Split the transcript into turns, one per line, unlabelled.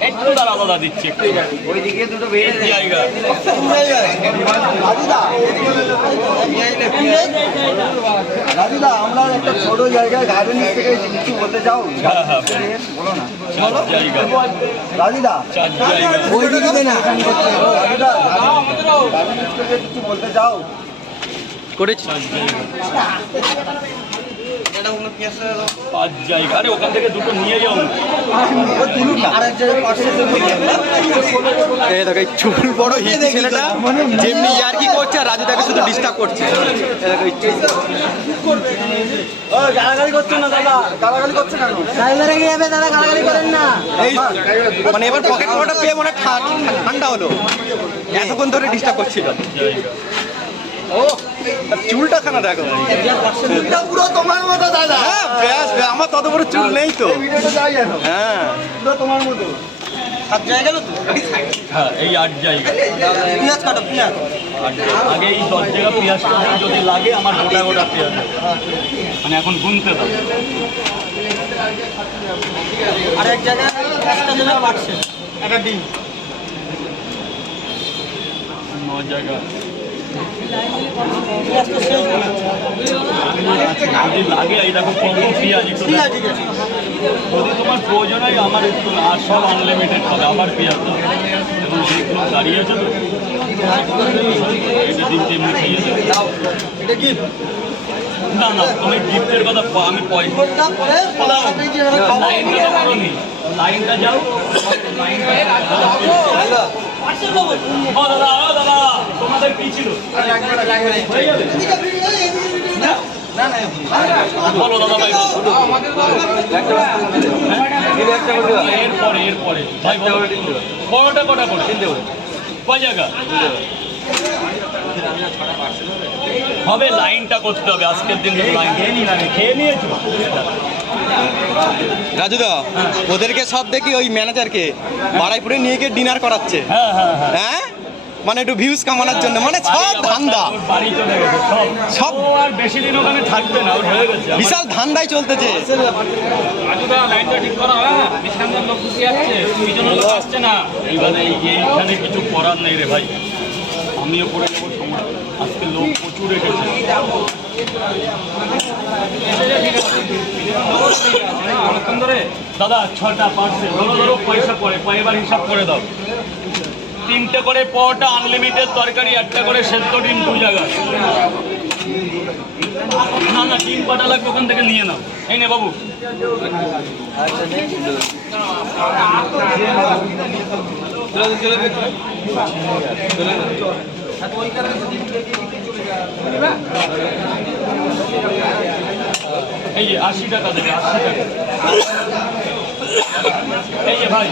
একটু দাঁড়া দাদা দিচ্ছি
ওইদিকে দুটো
জায়গা
রাজুদা আমরা একটা ছোট জায়গায় গার্ডেন থেকে কিছু বলতে চাও?
হ্যাঁ হ্যাঁ।
বলো না। রাজুদা
চার জায়গা।
ওই দিকে না। রাজুদা কিছু বলতে চাও?
করেছি।
পাঁচ জায়গা। আরে ওখান থেকে দুটো নিয়ে যাও।
এই দেখো এই চুল বড় হিট ছেলেটা যেমনি ইয়ার কি করছে আর রাজু তাকে শুধু ডিস্টার্ব করছে।
গালাগালি দাদা? গালাগালি
এই মানে এবার পকেট মারাটা পেয়ে মনে হয় ঠান্ডা হলো। এতক্ষণ ধরে ডিস্টার্ব করছিল। ও চুলটা খানা দেখো।
চুলটা পুরো তোমার মতো দাদা।
হ্যাঁ ব্যাস আমার তত বড় চুল নেই তো।
ভিডিওটা যাই জানো
হ্যাঁ।
পুরো তোমার মতো।
হ্যাঁ এই আট জায়গা।
পেঁয়াজ কাটো পেঁয়াজ।
আগে এই দশ জায়গা পেঁয়াজ কাটতে যদি লাগে আমার গোটা গোটা পেঁয়াজ। মানে এখন গুনতে দাও
আর এক জায়গায় একটা জন্য পাচ্ছে একটা ডিম।
ন জায়গা। যদি তোমার প্রয়োজন হয় আমার একটু আর সব আনলিমিটেড হবে আবার পেঁয়াজ দাও এবং যেগুলো দাঁড়িয়ে আছে না না তুমি গিফটের কথা আমি পয়সা লাইনটা করোনি। লাইনটা যাও দাদা এরপরে এরপরে ভাই কটা করে কয় জায়গা হবে লাইনটা করতে হবে আজকের দিন লাইন খেয়ে নিয়েছো
রাজুদা ওদেরকে সব দেখি ওই ম্যানেজারকে বাড়াইপুরে নিয়ে গিয়ে ডিনার করাচ্ছে।
হ্যাঁ হ্যাঁ হ্যাঁ।
হ্যাঁ? মানে একটু ভিউজ কামানোর জন্য মানে সব ধান্দা
সব আর বেশি দিন ওখানে থাকবে না হয়ে
বিশাল ধান্দাই চলতেছে
হ্যাঁ কিছু করার নেই রে ভাই আমিও পড়ে যাব আজকে লোক প্রচুর এসেছে দাদা ছটা পার্সেল ধরো ধরো পয়সা পড়ে এবার হিসাব করে দাও তিনটে করে পরোটা আনলিমিটেড তরকারি, একটা করে সেদ্ধ ডিম, দু জায়গায় না না, ডিম কটা লাগবে ওখান থেকে নিয়ে নাও। এই নে বাবু। এই আশি টাকা দেবে, আশি টাকা। এই ভাই।